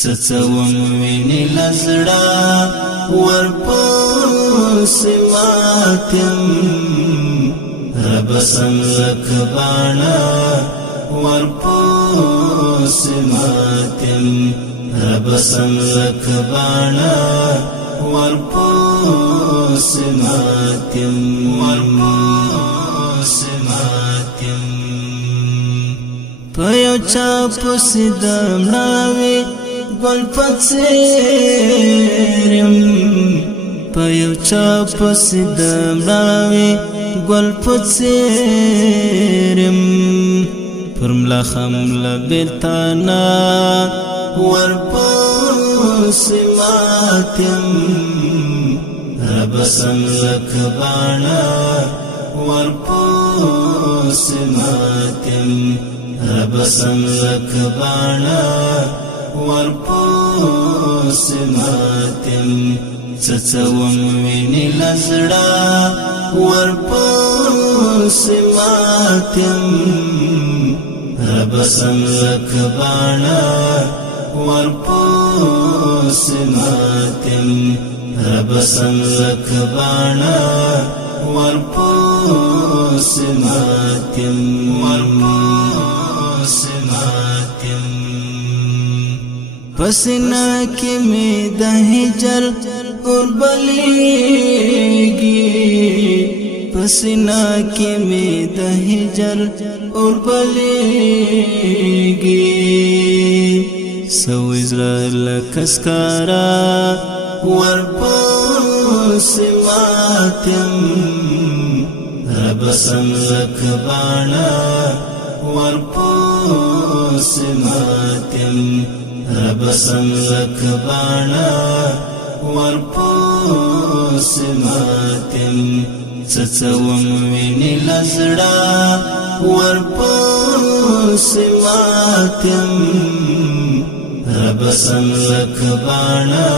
څڅوم ویني لزړه ورپسې ماتم رب سم لک باڼه ورپسې ماتم رب سم لک باڼه ورپسې ماتم په یو چا پسې د مړاوي ګل په څېرم په یو چا پسې د مړاوي ګل په څېرم پر ملا خمله بېلتانه ورپسې ماتم رب سم لک باڼه ورپسې ماتم رب سم لک باڼه ورپسې ماتم څڅوم ویني لزړه ورپسې ماتم رب سم لک باڼه ورپسې ماتم رب سم لک باڼه ورپسې ماتم پسینه کې مې د هجر اور بلیږي پسینه کې مې د هجر اور بلیږي سو اسرائیل کسکارا ورپسې ماتم رب سم لک باڼه ورپسې ماتم رب سم لک باڼه ورپسې ماتم څڅوم ویني لزړه ورپسې ماتم رب سم لک باڼه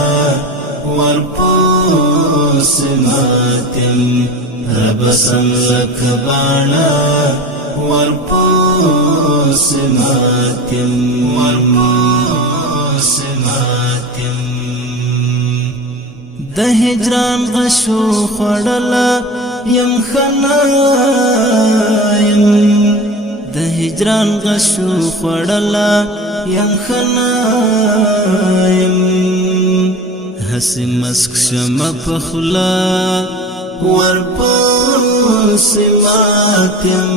ورپسې ماتم رب سم لک باڼه ورپسې ماتم د هجران غشو خوړله یم خنایم د هجران غشو خوړله یم خنایم هسې مسک شمه په خوله ورپسې ماتم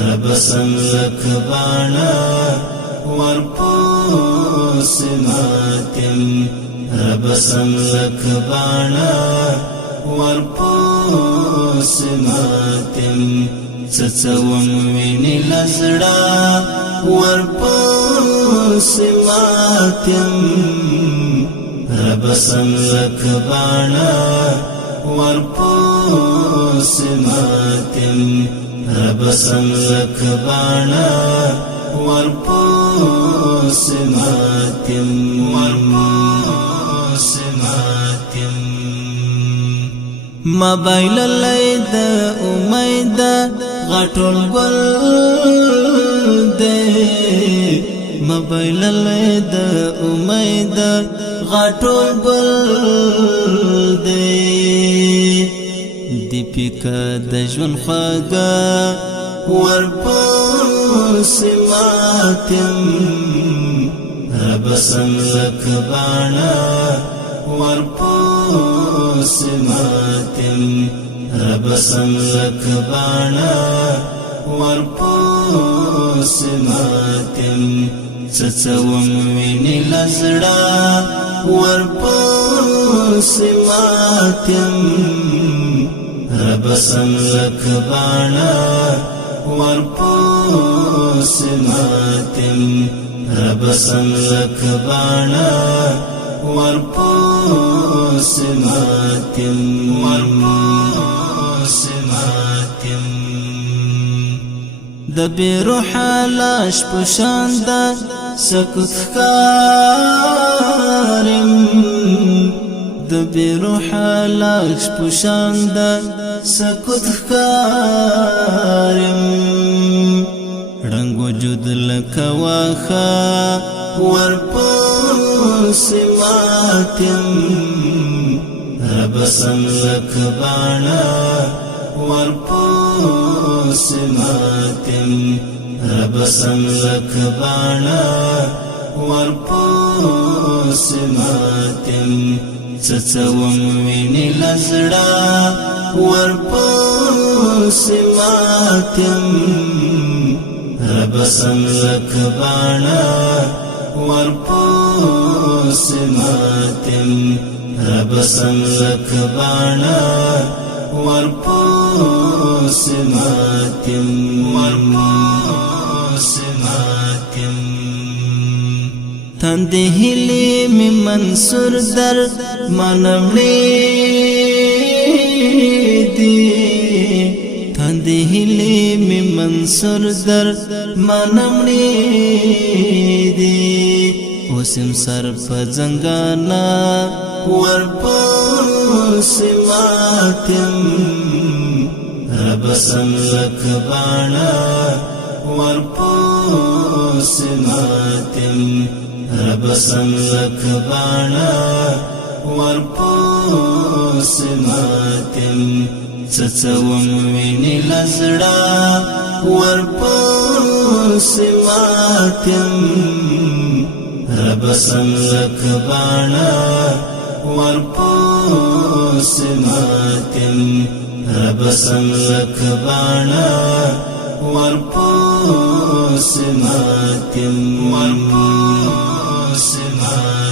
رب سم لک باڼه ورپسې ماتم رب سم لک باڼه ورپسې ماتم څڅوم ویني لزړه ورپسې ماتم رب سم لک باڼه ورپسې ماتم رب سم لک باڼه ورپسې ماتم مبایل لید امید غټول ګل دې مبایل لید امید غټول ګل دې دیپیکا د ژوند خواږه ورپسې ماتم رب سم لک باڼه ورپسې ماتم رب سم لک باڼه ورپسې ماتم څڅوم ویني لزړه ورپسې ماتم رب سم لک باڼه ورپسې ماتم رب سم لک باڼه ورپسې ماتم د بې روحه لاش په شان د سکوت ښکارم د بې روحه لاش په شان د سکوت ښکارم ړنګ وجود لکه واښه ورپس ماتم رب سملک بانا ورپس ماتم رب سملک بانا ورپس ماتم چچوم ویني لزړه ورپس ماتم رب سملک بانا ورپس ماتم رب سملک بانا ورپس ماتم ورپس ماتم تندې هلي می منصور در منمړې دي تندې هلي می منصور در منمړې دي اوسم سر په زنګانا ورپس ماتم رب سملک بانا ورپس ماتم رب سملک بانا ورپس ماتم چچوم ویني لزړه ورپس ماتم رب سملک بانا ورپس ماتم رب سملک بانا ورپس ماتم ورپس ماتم